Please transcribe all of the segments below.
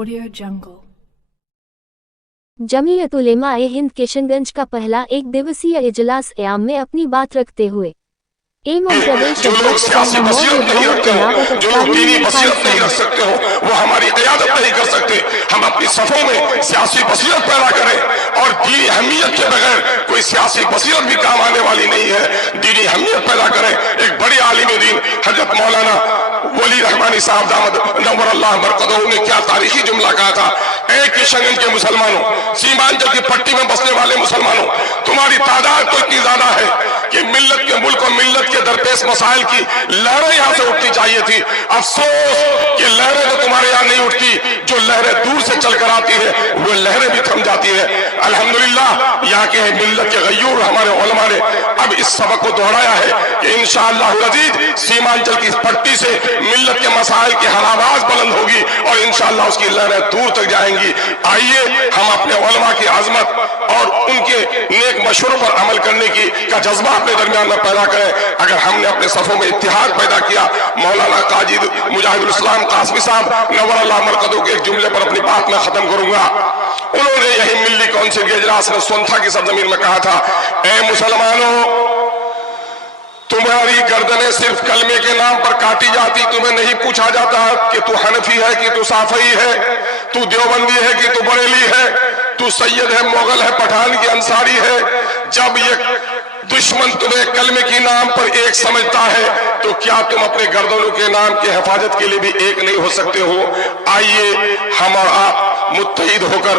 Audio Jungle. Jamiat Ulema-e Hind Kishanganj का पहला एक दिवसीय इजलास क़याम में अपनी बात रखते हुए एवं प्रदेश जो लोग सियासी बसीरत नहीं रखते हो, जो लोग दीनी बसीरत नहीं रख सकते हो, वो हमारी क़यादत नहीं कर सकते। हम अपनी सफ़ों में सियासी बसीरत पैदा करें और दीनी अहमियत के बगैर कोई सियासी बसीरत भी काम आने वाली नहीं है। दीनी अहमियत पैदा करें। एक बड़ी आलिम दीन हजरत मौलाना वली रहमानी साहब दामद नव्वर अल्लाह बरकतहू ने क्या तारीखी जुमला कहा था। ऐ किशनगंज के मुसलमानों, सीमांचल की पट्टी में बसने वाले मुसलमानों, तुम्हारी तादाद तो इतनी ज्यादा है कि मिल्लत के मुल्क और मिल्लत के दरपेश मसाइल की लहरें यहाँ से उठनी चाहिए थी। अफसोस कि लहरें तो तुम्हारे यहाँ नहीं उठती, जो लहरें दूर से चलकर आती है वो लहरें भी थम जाती है। अल्हम्दुलिल्लाह यहाँ के मिल्लत के गयूर हमारे उलमा ने अब इस सबक को दोहराया है कि इंशाअल्लाह अज़ीज सीमांचल की पट्टी से मिल्लत के मसाइल की हर आवाज बुलंद होगी और इंशाअल्लाह उसकी लहरें दूर तक जाएंगी। आइए हम अपने उलमा की आजमत और उनके नेक मशवरों पर अमल करने का जज्बा अपने दरमियान में पैदा करें। अगर हमने अपने सफों में इत्तिहाद पैदा किया, मौलाना काजी मुजाहिदुल इस्लाम कासमी साहब नव्वर अल्लाह बरकतहू के एक जुमले पर अपनी बात में खत्म करूंगा। उन्होंने यही मिल्ली काउंसिल के इजलास में सोनथा की सरजमीन में कहा था, ऐ मुसलमानों, तुम्हारी गर्दनें सिर्फ कलमे के नाम पर काटी जाती, तुम्हें नहीं पूछा जाता कि तू हनफी है कि तू साफई है, तू देवबंदी है कि तू बरेली है, तू सैयद है, मोगल है, पठान की अंसारी है। जब ये दुश्मन तुम्हें कलमे के नाम पर एक समझता है तो क्या तुम अपने गर्दनों के नाम की हिफाजत के लिए भी एक नहीं हो सकते हो? आइए हम और आप मुत्तहिद होकर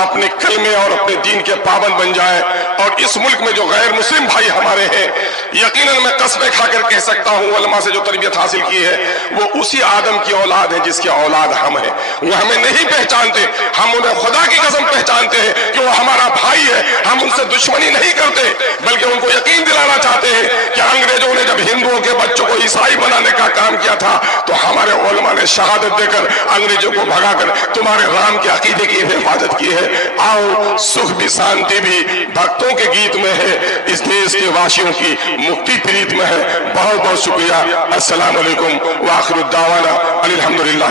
अपने कलमे और अपने दीन के पाबंद बन जाएं और इस मुल्क में जो गैर मुस्लिम भाई हमारे हैं, यकीनन मैं कसमें खाकर कह सकता हूँ उलमा से जो तरबियत हासिल की है वो उसी आदम की औलाद है जिसकी औलाद हम हैं। वो हमें नहीं पहचानते, हम उन्हें खुदा की कसम पहचानते हैं कि वो हमारा भाई है। हम उनसे दुश्मनी नहीं करते बल्कि उनको यकीन दिलाना चाहते हैं कि अंग्रेजों ने जब हिंदुओं के बच्चों को ईसाई बनाने का काम किया था तो हमारे उलमा ने शहादत देकर अंग्रेजों को भगाकर तुम्हारे राम के अकीदे की हिफाजत की है। आओ, सुख भी शांति भी भक्तों के गीत में है, इस देश के वासियों की मुक्ति प्रीत में है। बहुत बहुत शुक्रिया। अस्सलाम वालेकुम व आखिरुद्दावाना अनिल हम्दुलिल्लाह।